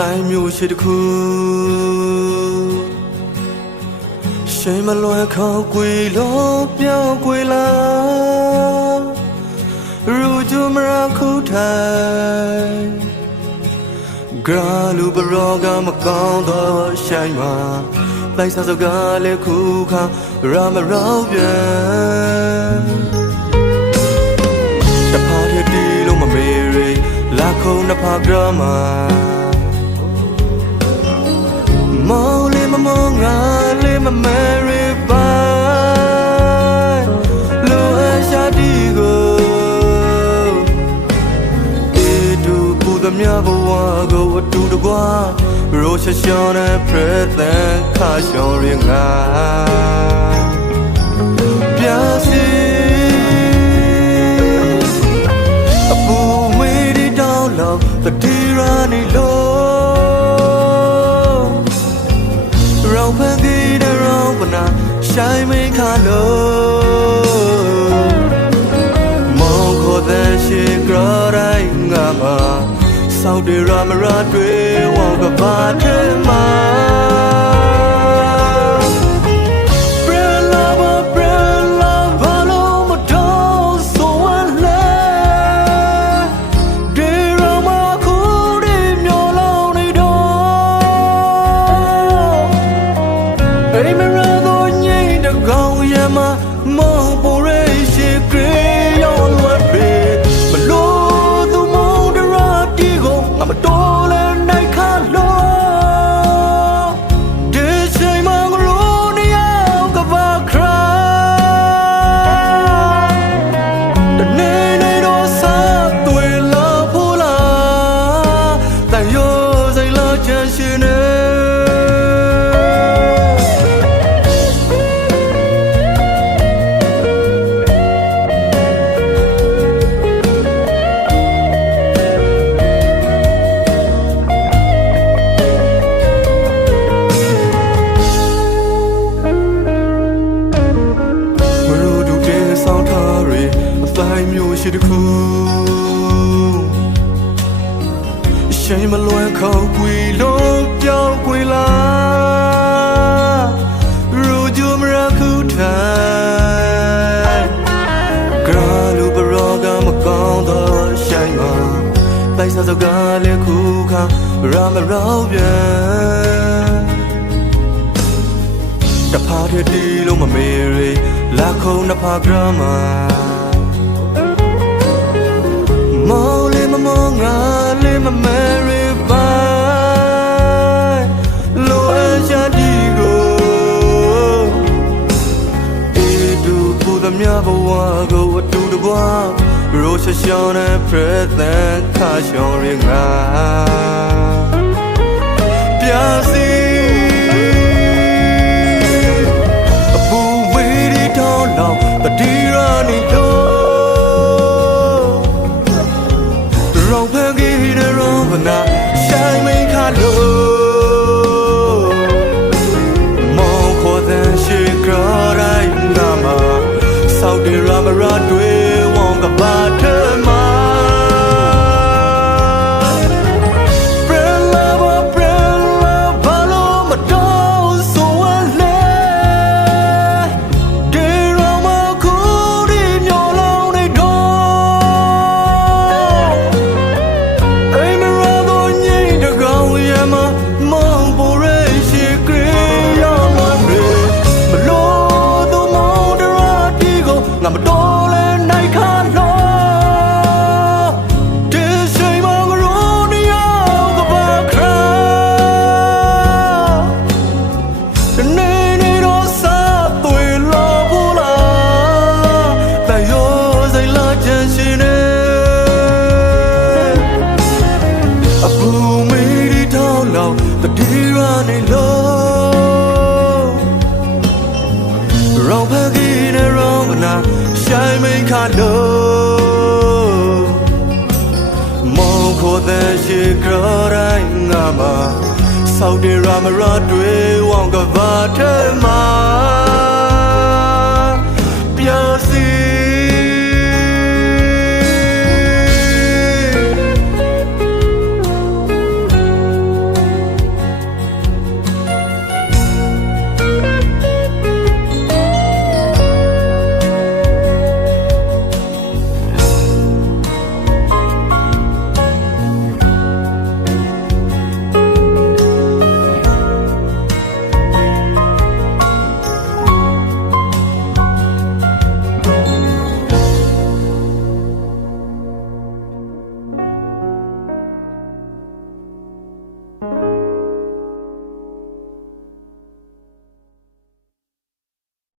တိုင်းမျိုးရှိတစ်ခုရှိမလွယ်ခေါကွေလို့ပြောင်းကွေလာရူဂျူမရာခုထိုင်ဂရာလူဘရောကမကောင်းတော့ရှိုင်းမှာလိုက်စားစကားလေးခုခါရမရောပြန်တဖားတဲ့တီလုံးမမေရီလာခုံနှစ်ဖားကရမမောင်လေးမမောင်ငါလေးမမဲရီပိုင်းလိုအပ်ရှာတီကိုအေတူပူသမျှဘဝကိုအတူတကွာရိုးရှရှောင်းတဲ့ဖရက်သန်ခါရှောင်းရင်ငါပြစီအပူဝေးဒီတောင်းလောက်တတိရာနီလို့ရောင်ဖန်ကြီးတဲ့ရောင်ပနာရှိုင်းမင်းခါလို့မောင်ခေါ်တဲ့ရှိကြတိုင်းငါမှာစောက်တွေရမရတွေဝေါကပါထဲမှာမျိုးရှိတစ်ခုရှိမလွယ်ခေါကွေလို့ပြောင်းကွေလာရူဂျူမရာခုထိုင်ဂရာလူဘရောကမကောင်းတော့ရှိုင်းမှာလိုက်စားစကားလေးခုခါရမရောပြန်တဖားတဲ့တီလုံးမမေရီလာခုံနှစ်ဖားကရမမောင်လေးမမောင်ငါလေးမမဲရီပိုင်းလိုအပ်ရှာတီကိုအေတူပူသမျှဘဝကိုအတူတကွာရိုးရှရှောင်းတဲ့ဖရက်သန်ခါရှောင်းရင်ငါပြစီအပူဝေးဒီတောင်းလောက်တတိရာနီတော့ရှိုင်းမင်းခါလို့မောင်ခေါ်တဲ့ရှိကြတိုင်းနာမှာစောက်တွေရမရတွေဝေါကပါထဲမှာတတိရာနေလို့ရောင်ဖန်ကြီးနဲ့ရောင်နာရှိုင်းမင်းခါလို့မောင်ခေါ်တဲ့ရှိကြတိုင်းငါမှာစောက်တွေရမရတွေဝေါကပါထဲမှာ